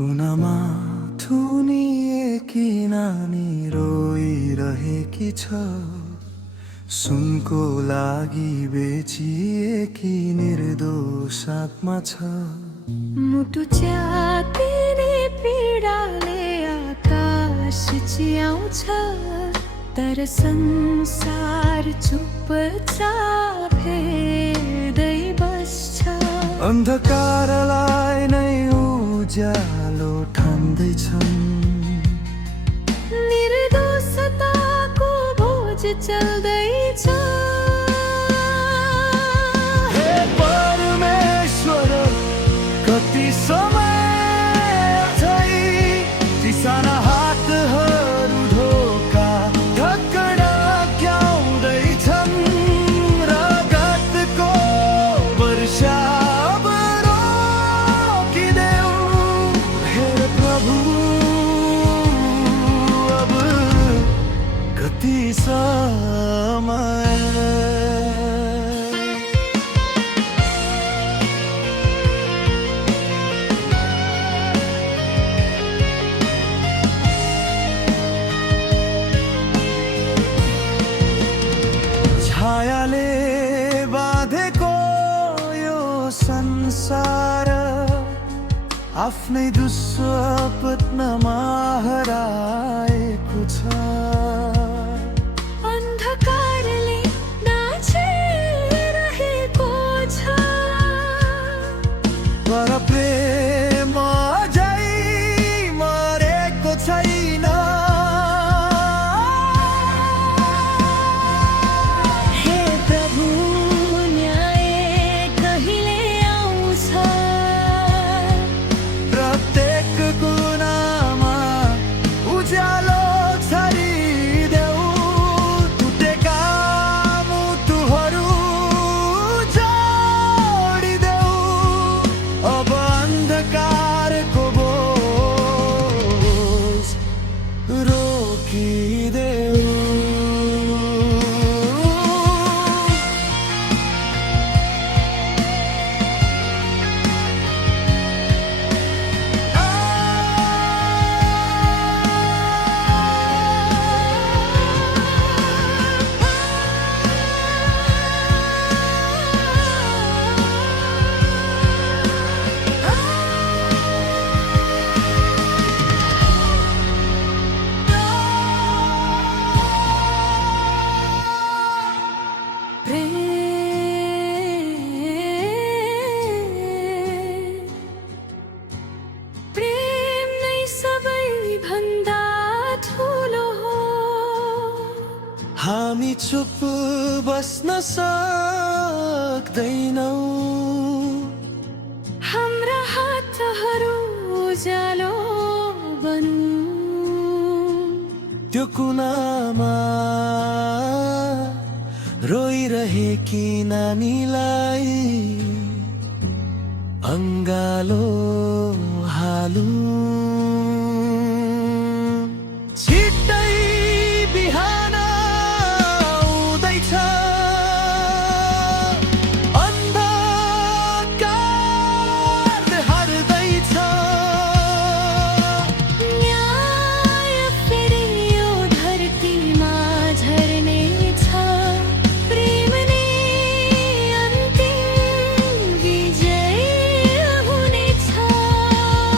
कुनामा थुनिएकी नानी रोइरहेकी छ। सुनको लागि बेचिएकी निर्दोष आत्मा छ। मुटु च्यातिने पीडाले आकाश चियाउँछ, तर संसार चुपचाप हेर्दै बस्छ। अन्धकारलाई नै उज्यालो ठान्दैछन्, निर्दोषताको बोझ चल्दैछ। हे परमेश्वर, कति समय अझै ती साना हातहरू ढोका ढकढक्याउँदैछन्। रगतको वर्षा अब रोकिदेऊ। हेर प्रभु, अब कति समय। छायाले बाँधेको यो संसार आफ्नै दुःस्वप्नमा हराएको छ। अन्धकारले नाचिरहेको छ, तर प्रेम अझै मरेको छैन। हे प्रभु, न्याय कहिले आउँछ? प्रत्येक कुनामा उज्यालो छरिदेऊ। टुटेका मुटुहरू जोडिदेऊ। अब अन्धकारको बोझ रोकिदेऊ। प्रेम नै सबैभन्दा ठुलो हो। हामी चुप बस्न सक्दैनौँ। हाम्रा हातहरू उज्यालो बनौँ। त्यो कुनामा रोइरहेकी नानीलाई अङ्गालो हालौँ।